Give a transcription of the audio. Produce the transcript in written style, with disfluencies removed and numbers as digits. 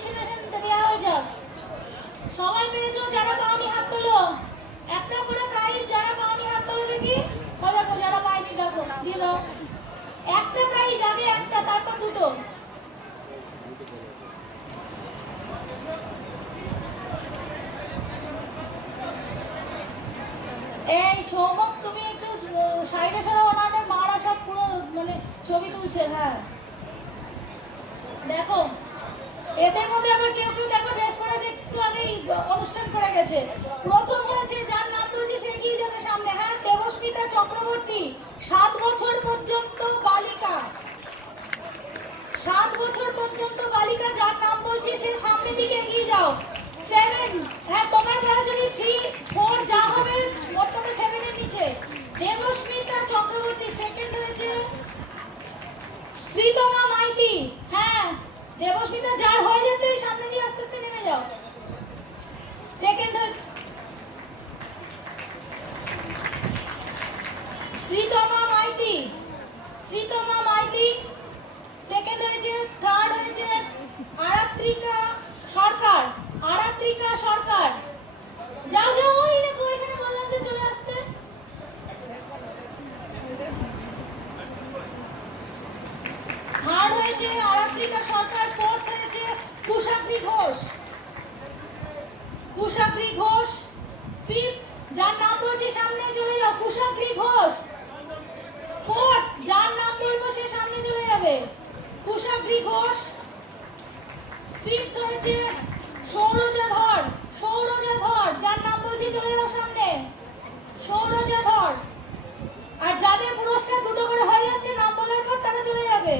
Distribution দেওয়া হয়ে যাক। সবাই পেয়েছো? যারা পাওনি হাত তোলো। একটা করে প্রাইজ যারা পাওনি হাত তোলো দেখি। দেখো যারা পাইনি দেখো দিয়ে দাও। একটা প্রাইজ আগে একটা, তারপর দুটো। এই সৌমক তুমি একটু সাইডে সরা, ওনাদের মারা সব পুরো মানে ছবি তুলছে। হ্যাঁ দেখো এদের মধ্যে আবার কেউ কেউ দেখো ড্রেস পরেছে, একটু আগেই অনুষ্ঠান করে গেছে। প্রথম হয়েছে যার নাম বলছি সে এগিয়ে যাবে সামনে। হ্যাঁ দেবস্মিতা চক্রবর্তী, 7 বছর পর্যন্ত বালিকা, 7 বছর পর্যন্ত বালিকা যার নাম বলছি সে সামনের দিকে এগিয়ে যাও। 7, হ্যাঁ তোমার বয়স যদি 3, 4 যা হবে মোট কথা 7 এর নিচে। দেবস্মিতা চক্রবর্তী। সেকেন্ড হয়েছে শ্রীতমা মাইতি। হ্যাঁ দেবস্মিতা যার হয়ে যাচ্ছে এই সামনে দিয়ে আস্তে আস্তে নেমে যাও। সেকেন্ড শ্রীতমা মাইতি, শ্রীতমা মাইতি সেকেন্ড হয়েছে। থার্ড হয়েছে আরাত্রিকা সরকার, আরাত্রিকা সরকার। যাও যাও, ওই দেখো এখানে বললাম যে চলে আসতে। থার্ড হয়েছে আরাত্রিকা সরকার। ফোর্থ হয়েছে কুশাগ্রী ঘোষ, কুশাগ্রী ঘোষ। ফিফথ যার নাম বলছি সামনে চলে যাও, কুশাগ্রী ঘোষ। ফোর্থ যার নাম বলবো সে সামনে চলে যাবে, কুশাগ্রী ঘোষ। ফিফথ হয়েছে সৌরজা ধর, সৌরজা ধর যার নাম বলছি চলে যাও সামনে, সৌরজা ধর। আর যাদের পুরস্কার দুটো করে হয়ে যাচ্ছে নাম বলার পর তারা চলে যাবে।